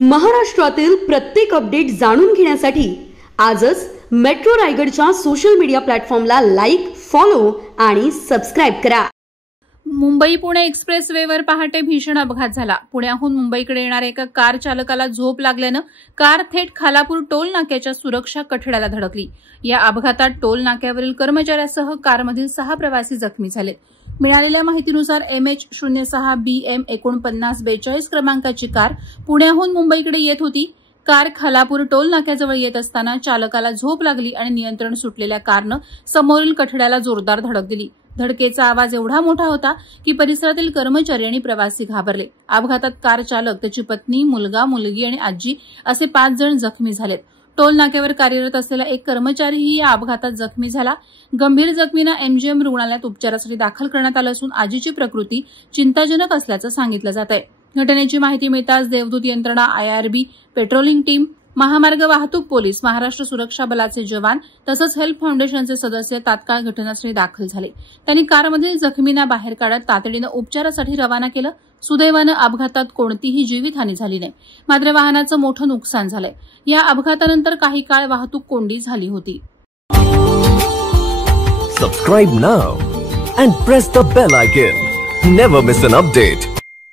महाराष्ट्रातील प्रत्येक अपडेट जाणून घेण्यासाठी आजच मेट्रो रायगडच्या सोशल मीडिया प्लॅटफॉर्मला लाईक, फॉलो आणि सबस्क्राइब करा। मुंबई पुणे एक्सप्रेसवेवर पहाटे भीषण अपघात झाला। पुण्याहून मुंबईकडे येणाऱ्या एका कार चालकाला झोप लागल्याने कार थेट खालापूर टोल नाक्याच्या सुरक्षा कठड्याला धडकली। या अपघातात टोल नाक्यावरील कर्मचाऱ्यासह कारमधील 6 प्रवासी जखमी झाले। मिळालेल्या माहितीनुसार MH06BM 4942 क्रमांकाची कार पुण्याहून मुंबईकडे येत होती। कार खालापूर टोल नाक्याजवळ येत असताना चालकाला झोप लागली आणि नियंत्रण सुटलेल्या कारनं समोरील कठड्याला जोरदार धडक दिली। धडकेचा आवाज एवढा मोठा होता की परिसरातील कर्मचारी आणि प्रवासी घाबरले। अपघातात कार चालक, त्याची पत्नी, मुलगा, मुलगी आणि आजी असे 5 जण जखमी झालेत। टोल नाक्यावर कार्यरत असलेला एक कर्मचारीही या अपघातात जखमी झाला। गंभीर जखमींना MGM रुग्णालयात उपचारासाठी दाखल करण्यात आलं असून आजीची प्रकृती चिंताजनक असल्याचं सांगितलं जात आहे। घटनेची माहिती मिळताच देवदूत यंत्रणा, IRB, पेट्रोलिंग टीम, महामार्ग वाहतूक पोलीस, महाराष्ट्र सुरक्षा बलाचे जवान तसंच हेल्प फाउंडेशनचे सदस्य तात्काळ घटनास्थळी दाखल झाले। त्यांनी कारमधील जखमींना बाहेर काढत तातडीनं उपचारासाठी रवाना केलं। सुदैवानं अपघातात कोणतीही जीवितहानी झाली नाही, मात्र वाहनाचं मोठं नुकसान झालंय। या अपघातानंतर काही काळ वाहतूक कोंडी झाली होती। Subscribe now and press the bell icon. Never miss an update.